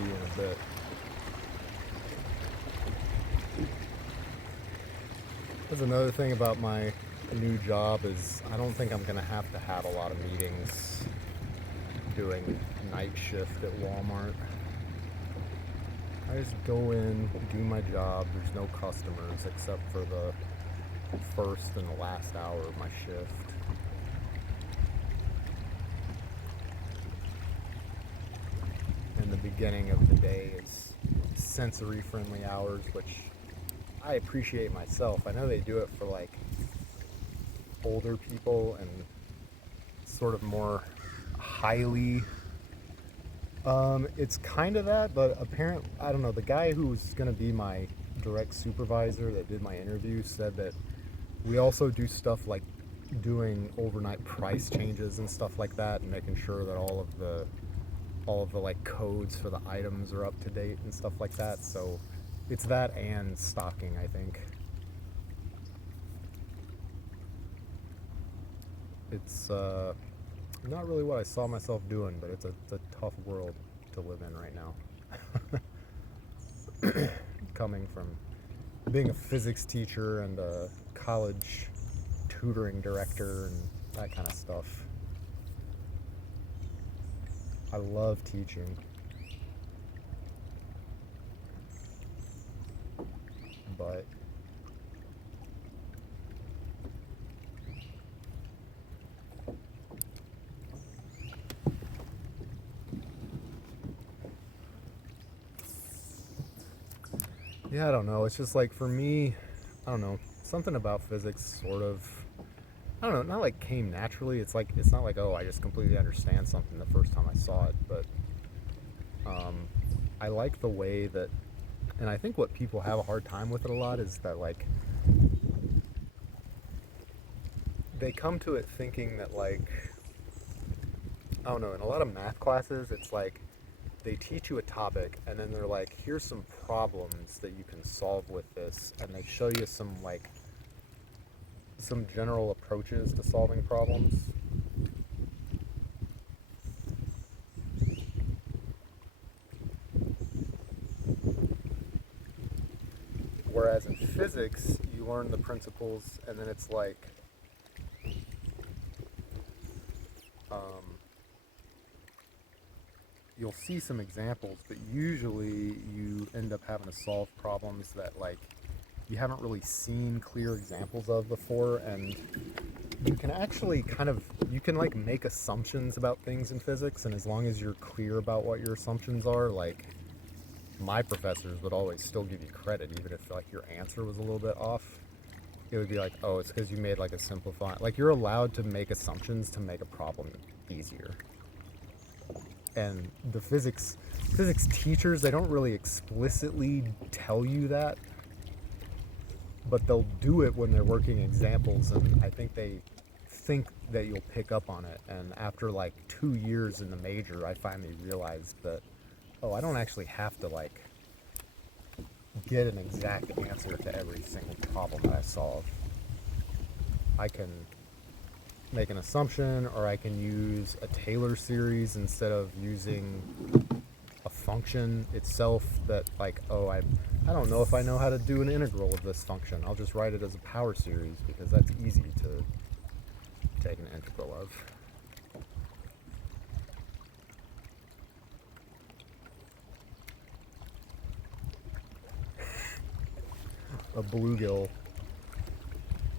see you in a bit. That's another thing about my new job is I don't think I'm going to have a lot of meetings doing night shift at Walmart. I just go in, do my job, there's no customers except for the first and the last hour of my shift. And the beginning of the day is sensory friendly hours, which I appreciate myself. I know they do it for like older people and sort of more highly it's kind of that, but apparently, I don't know, the guy who was going to be my direct supervisor that did my interview said that we also do stuff like doing overnight price changes and stuff like that, and making sure that all of the like codes for the items are up to date and stuff like that. So it's that and stocking, I think. It's not really what I saw myself doing, but it's a tough world to live in right now. Coming from being a physics teacher and a college tutoring director and that kind of stuff. I love teaching, but yeah, I don't know. It's just like for me, I don't know, something about physics sort of, I don't know, not like came naturally. It's like, it's not like, oh, I just completely understand something the first time I saw it, but I like the way that, and I think what people have a hard time with it a lot is that like, they come to it thinking that like, I don't know, in a lot of math classes, it's like, they teach you a topic and then they're like, here's some problems that you can solve with this, and they show you some like some general approaches to solving problems. Whereas in physics, you learn the principles and then it's like you'll see some examples, but usually you end up having to solve problems that like you haven't really seen clear examples of before, and you can actually you can like make assumptions about things in physics, and as long as you're clear about what your assumptions are, like my professors would always still give you credit even if like your answer was a little bit off. It would be like, oh, it's because you made like a simplified, like you're allowed to make assumptions to make a problem easier. And the physics teachers, they don't really explicitly tell you that, but they'll do it when they're working examples, and I think they think that you'll pick up on it. And after like 2 years in the major, I finally realized that, oh, I don't actually have to like get an exact answer to every single problem that I solve. I can make an assumption, or I can use a Taylor series instead of using a function itself that like, oh, I don't know if I know how to do an integral of this function. I'll just write it as a power series because that's easy to take an integral of. A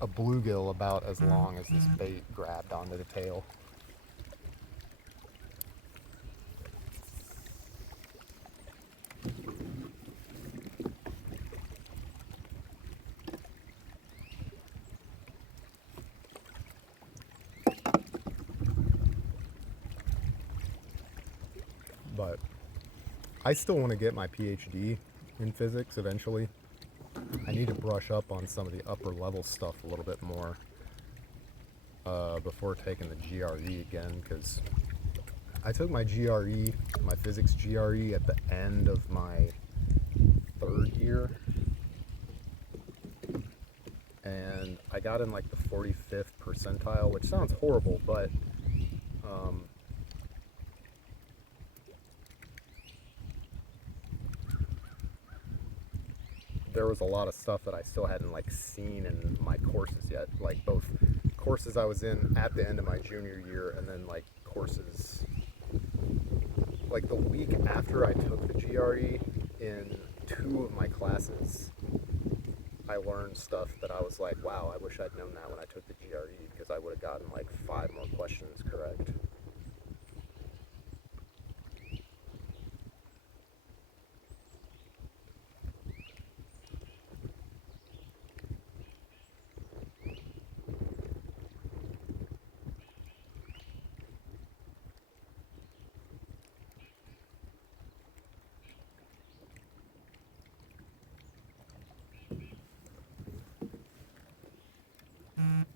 bluegill about as long as this bait grabbed onto the tail. But I still want to get my PhD in physics eventually. I need to brush up on some of the upper level stuff a little bit more before taking the GRE again, because I took my GRE, my physics GRE, at the end of my 3rd year, and I got in like the 45th percentile, which sounds horrible, but there was a lot of stuff that I still hadn't like seen in my courses yet, like both courses I was in at the end of my junior year and then like courses like the week after I took the GRE. In 2 of my classes I learned stuff that I was like, wow, I wish I'd known that when I took the GRE, because I would have gotten like 5 more questions correct.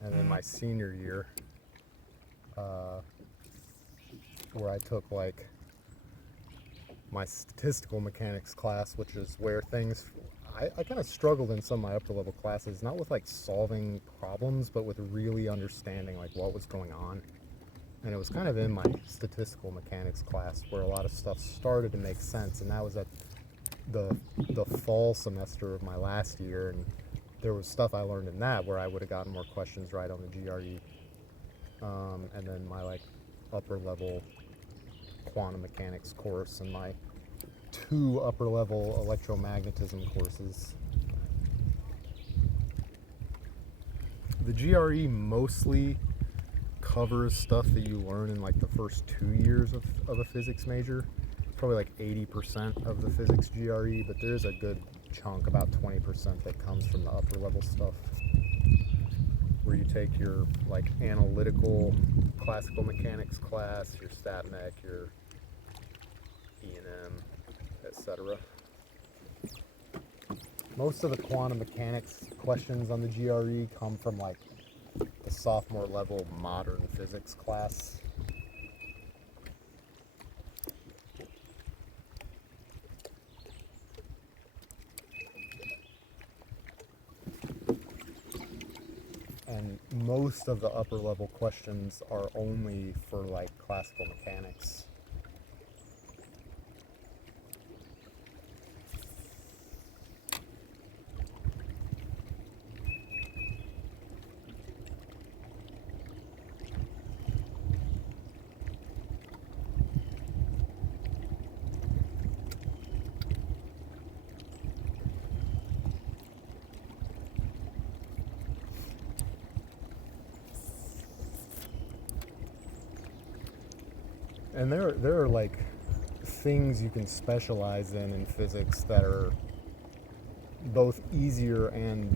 And then my senior year, where I took like my statistical mechanics class, which is where things, I kind of struggled in some of my upper level classes, not with like solving problems, but with really understanding like what was going on. And it was kind of in my statistical mechanics class where a lot of stuff started to make sense, and that was at the fall semester of my last year, and there was stuff I learned in that where I would have gotten more questions right on the GRE. And then my like upper level quantum mechanics course and my 2 upper level electromagnetism courses. The GRE mostly covers stuff that you learn in like the first 2 years of a physics major. Probably like 80% of the physics GRE, but there's a good chunk, about 20%, that comes from the upper level stuff, where you take your like analytical classical mechanics class, your stat mech, your E&M, etc. Most of the quantum mechanics questions on the GRE come from like the sophomore level modern physics class. And most of the upper level questions are only for like classical mechanics. And there are like things you can specialize in physics that are both easier and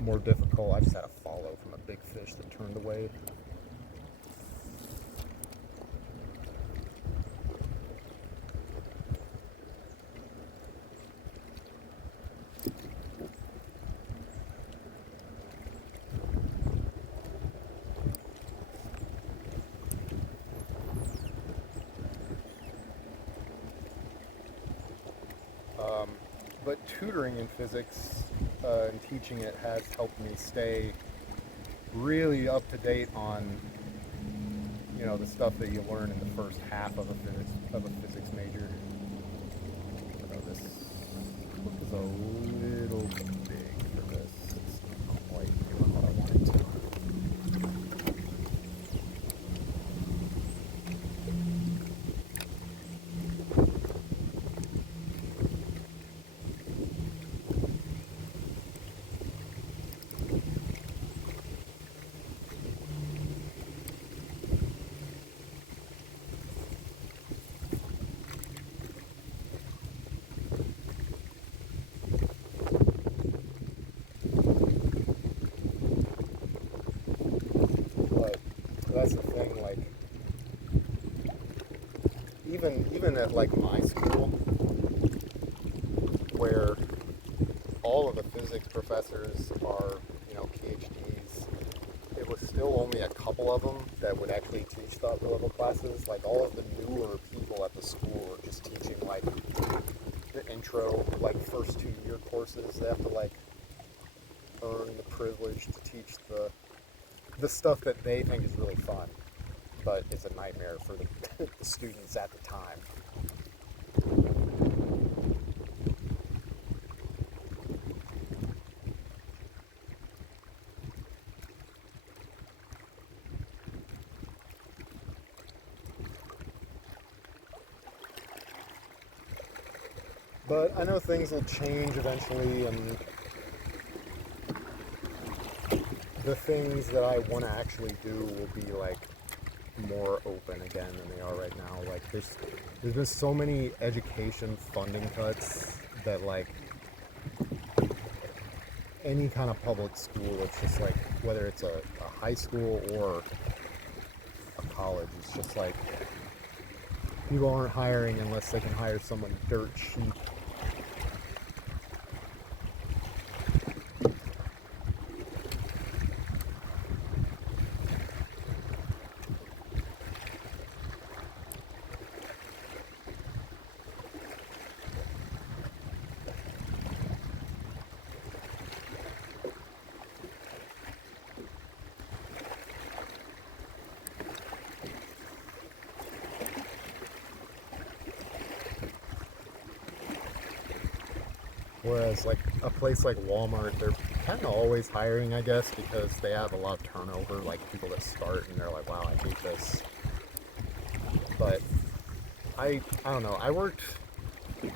more difficult. I just had a follow from a big fish that turned away. But tutoring in physics and teaching it has helped me stay really up to date on, you know, the stuff that you learn in the first half of a physics major. This hook is a little big for this. It's not quite doing what I want it to. That's the thing, like, even at like my school, where all of the physics professors are, you know, PhDs, it was still only a couple of them that would actually teach the upper level classes. Like, all of the newer people at the school are just teaching like the intro, like first 2-year courses. They have to like earn the privilege to teach the stuff that they think is really fun, but it's a nightmare for the students at the time. But I know things will change eventually, and the things that I want to actually do will be like more open again than they are right now. Like there's been so many education funding cuts that like any kind of public school, it's just like whether it's a high school or a college, it's just like people aren't hiring unless they can hire someone dirt cheap. Whereas like a place like Walmart, they're kind of always hiring, I guess, because they have a lot of turnover, like people that start and they're like, wow, I hate this. But I don't know.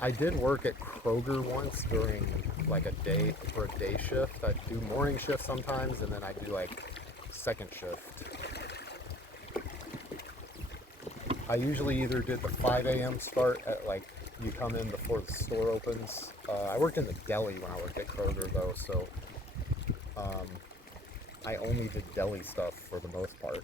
I did work at Kroger once during like a day shift. I'd do morning shift sometimes, and then I'd do like second shift. I usually either did the 5 a.m. start at like you come in before the store opens. I worked in the deli when I worked at Grote though, so I only did deli stuff for the most part.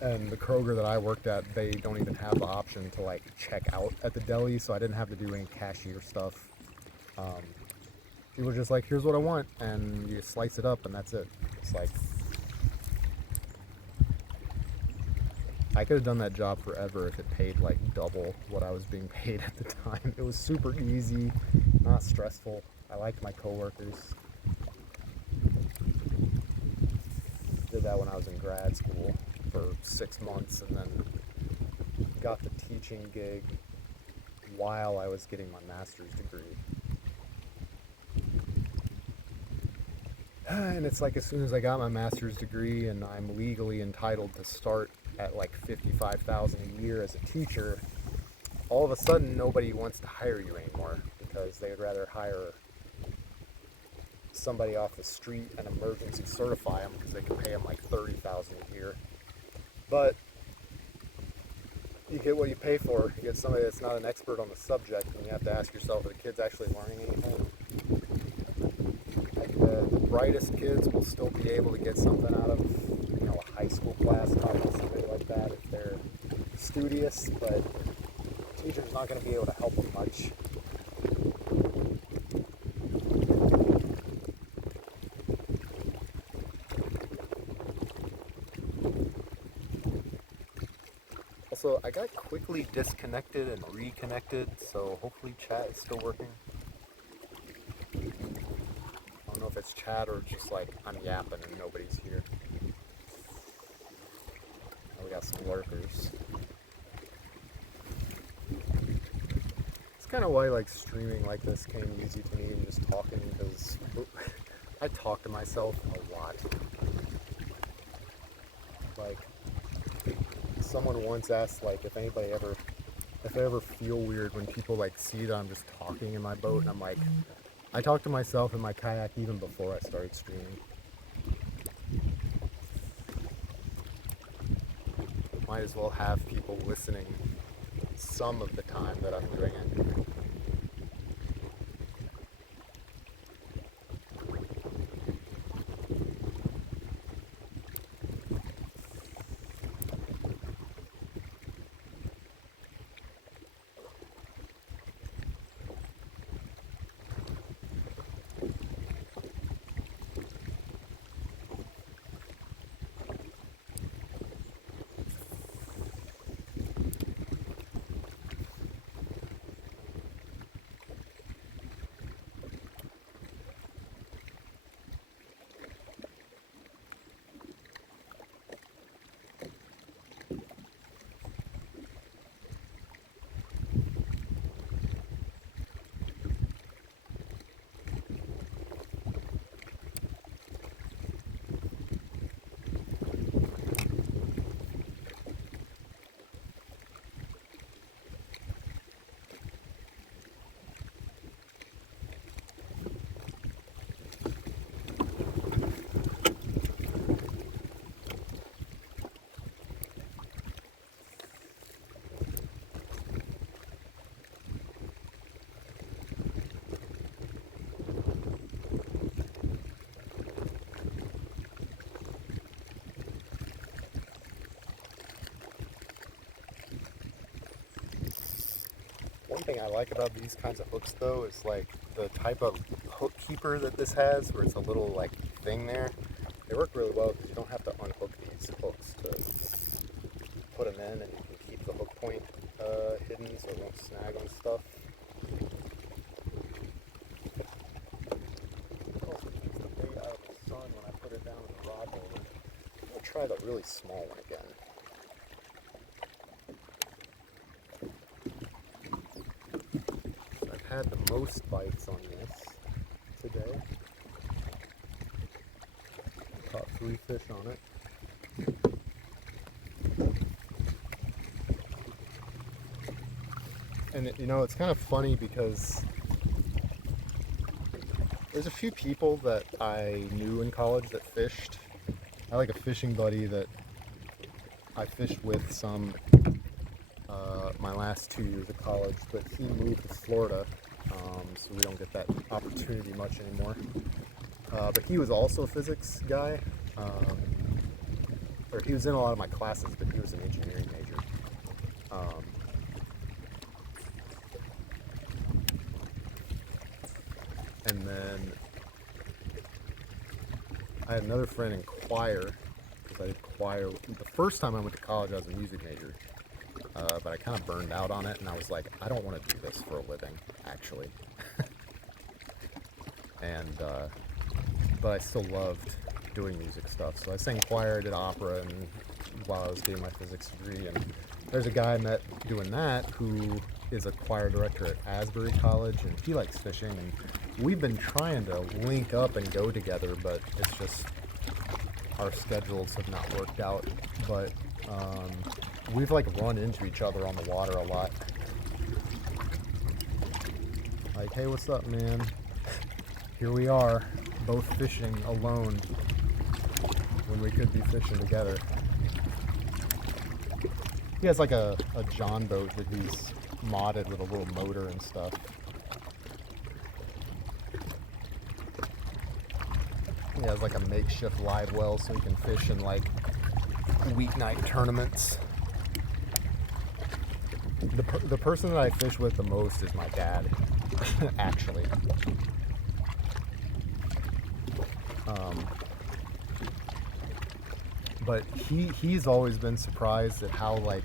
And the Kroger that I worked at, they don't even have the option to like check out at the deli, so I didn't have to do any cashier stuff. People were just like, here's what I want, and you slice it up and that's it. It's like, I could have done that job forever if it paid like double what I was being paid at the time. It was super easy, not stressful. I liked my coworkers. Did that when I was in grad school for 6 months, and then got the teaching gig while I was getting my master's degree. And it's like as soon as I got my master's degree and I'm legally entitled to start at like $55,000 a year as a teacher, all of a sudden nobody wants to hire you anymore because they would rather hire somebody off the street and emergency certify them because they can pay them like $30,000 a year. But you get what you pay for. You get somebody that's not an expert on the subject, and you have to ask yourself, are the kids actually learning anything? Like the brightest kids will still be able to get something out of, a high school class talking to somebody like that if they're studious, but the teacher's not going to be able to help them much. Also, I got quickly disconnected and reconnected, so hopefully chat is still working. I don't know if it's chat or just like I'm yapping and nobody's here. Oh, we got some lurkers. It's kind of why like streaming like this came easy to me and just talking, because I talk to myself a lot. Like, someone once asked like if I ever feel weird when people like see that I'm just talking in my boat, and I'm like, I talk to myself in my kayak even before I started streaming. Might as well have people listening some of the time that I'm doing it. one thing I like about these kinds of hooks though is like the type of hook keeper that this has, where it's a little like thing there. They work really well because you don't have to unhook these hooks to put them in, and you can keep the hook point hidden so it won't snag on stuff. It also keeps the bait out of the sun when I put it down in the rod holder. I'll try the really small one again. So I've had the most bites on this today. Caught 3 fish on it. And you know, it's kind of funny because there's a few people that I knew in college that fished. I had like a fishing buddy that I fished with some my last 2 years of college, but he moved to Florida, so we don't get that opportunity much anymore. But he was also a physics guy, or he was in a lot of my classes, but he was an engineering major. And then I had another friend in choir, because I did choir. The first time I went to college, I was a music major, but I kind of burned out on it, and I was like, I don't want to do this for a living, actually. And but I still loved doing music stuff, so I sang choir, I did opera, and while I was getting my physics degree, and there's a guy I met doing that who is a choir director at Asbury College, and he likes fishing, and we've been trying to link up and go together, but it's just our schedules have not worked out. But we've like run into each other on the water a lot. Like, hey, what's up, man? Here we are, both fishing alone when we could be fishing together. He has like a John boat that he's modded with a little motor and stuff. He has like a makeshift live well so he can fish in like weeknight tournaments. The person that I fish with the most is my dad, actually. But he's always been surprised at how, like,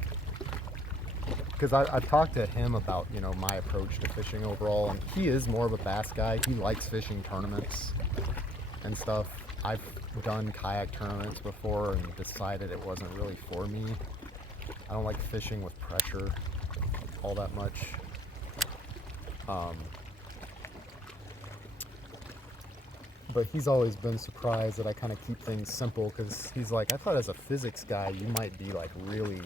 because I've talked to him about, you know, my approach to fishing overall, and he is more of a bass guy. He likes fishing tournaments and stuff. I've done kayak tournaments before and decided it wasn't really for me. I don't like fishing with pressure all that much. But he's always been surprised that I kind of keep things simple, because he's like, I thought as a physics guy you might be like really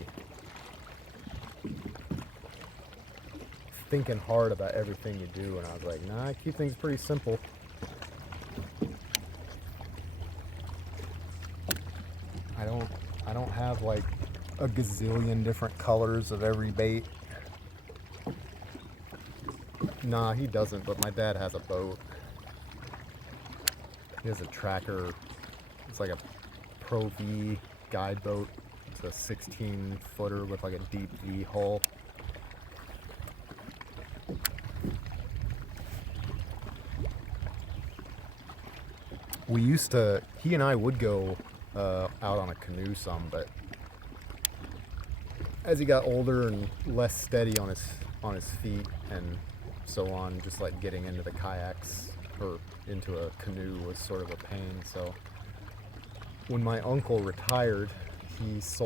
thinking hard about everything you do, and I was like, nah, I keep things pretty simple. I don't have like a gazillion different colors of every bait. Nah, he doesn't, but my dad has a boat. He has a tracker. It's like a Pro V guide boat. It's a 16 footer with like a deep V hull. We used to, he and I would go out on a canoe some, but as he got older and less steady on his feet and so on, just like getting into the kayaks or into a canoe was sort of a pain. So when my uncle retired, he sold